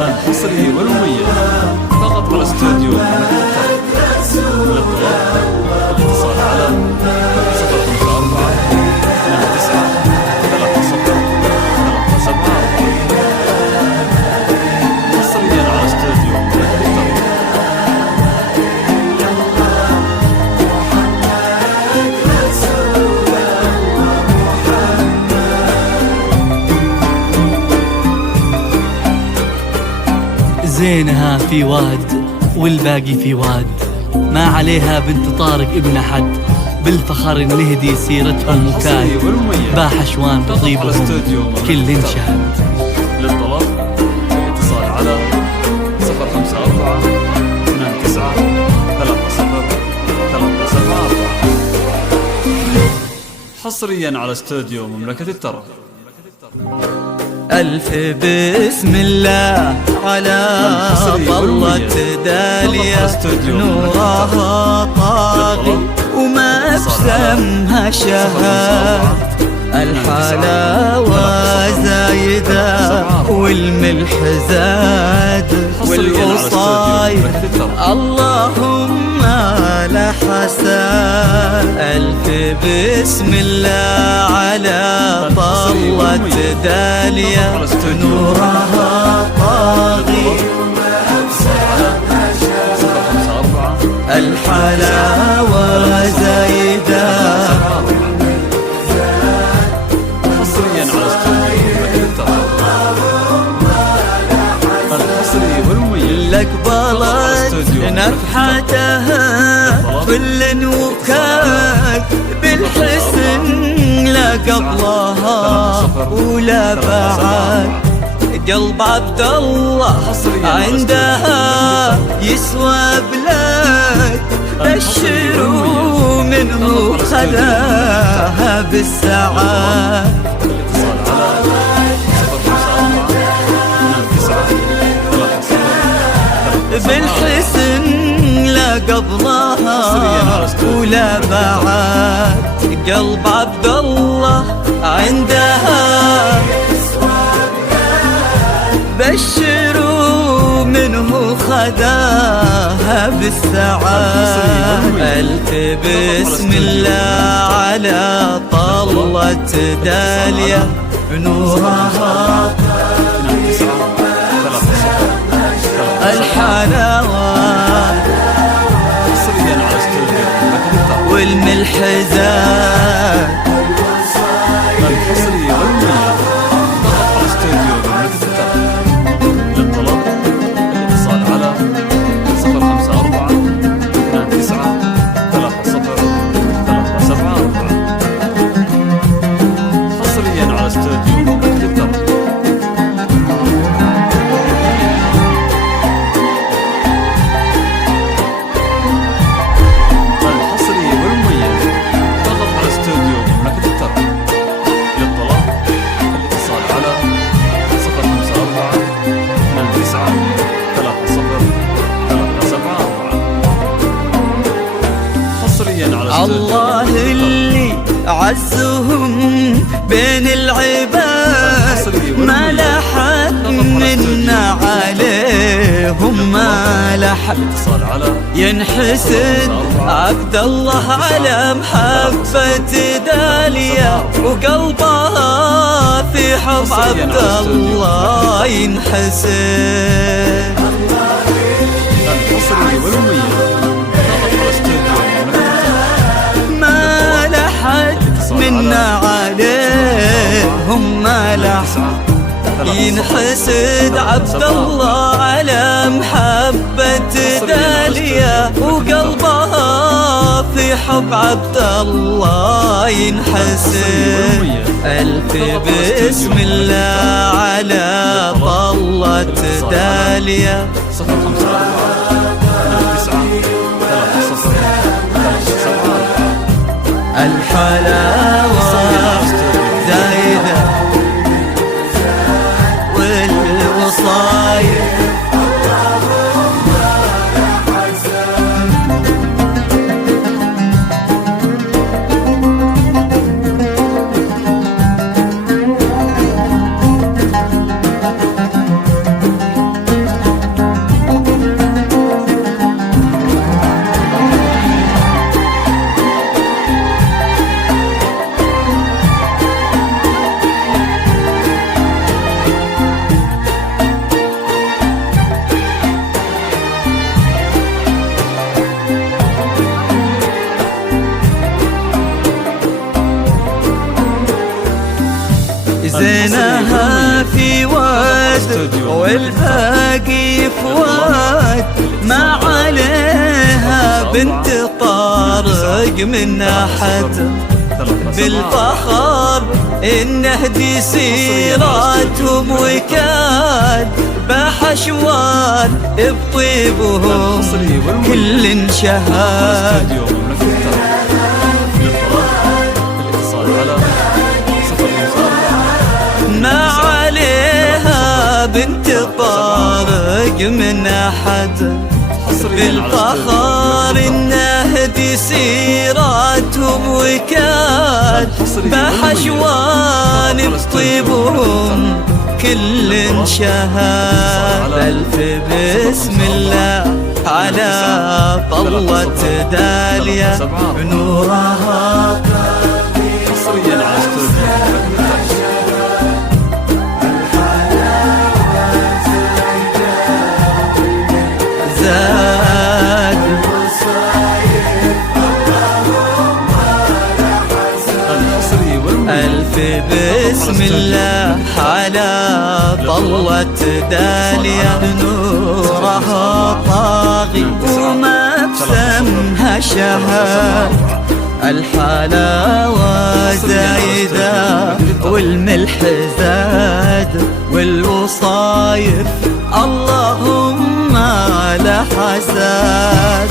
الحصري والمميز فقط على استوديو الاتصال على 054 29 حصريا على استوديو زينها في واد والباقي في واد، ما عليها بنت طارق ابن حد، بالفخر نهدي سيرتهم وكاد، باح شوان بطيبهم كل انشهد. للطلب الاتصال على 054 29 30 حصريا على استوديو مملكة الترى. ألف بسم الله على طلة دالية نورها طاغي وما بسمها شهاد، الحلاوة زايدة والملح زاد والوصايا اللهم لا حساد. ألف بسم الله على طلة دالية نورها طاغي الحلاوة زايدة حصريا على الحصري والمميز لك بلد نفحتها فل وكاك بالحسن لا قبلها ولا بعد، قلب عبد الله عندها يسوى بلاد، بشروا منه خلاها بالسعاد. بالحسن لا قبلها ولا بعد، قلب عبد الله عندها بشروا منه خداها بالسعاد. ألف بسم الله على طلة دالية نورها الحلاوة والملح زاد. الحصري والمميز فقط على استوديو مملكة الترى. للطلب الاتصال على 054 29 30 حصريا على استوديو مملكة الترى. الله اللي عزهم بين العباد، ما لحد منا عليهم ما لحد، ينحسد عبد الله على محبة دالية وقلبها في حب عبد الله ينحسد. الحصري والمميز فقط على استوديو ما لحد منا عليهم ما لحد ينحسد عبد الله على محبة داليا، وقلبها في حب عبد الله ينحسد. ألف بسم الله على طلة داليا. 0549 الحلاوة زايدة والوصايا زينها في واد والباقي في واد، ما عليها بنت طارق من أحد. بالفخر النهدي سيراتهم وكاد، بحشوان بطيبهم كل شهاد. ما عليها بنت طارق من أحد. بالفخر النهدي سيراتهم وكاد، بحشوان بطيبهم كل شهاد. ألف بسم الله على طلة داليا، نورها حصريا على استوديو زاد. ألف بسم الله على طلة داليا، نورها طاغي وما بسمها شهاد. الحلاوة زايدة والملح زاد، والوصايف اللهم لا حساد.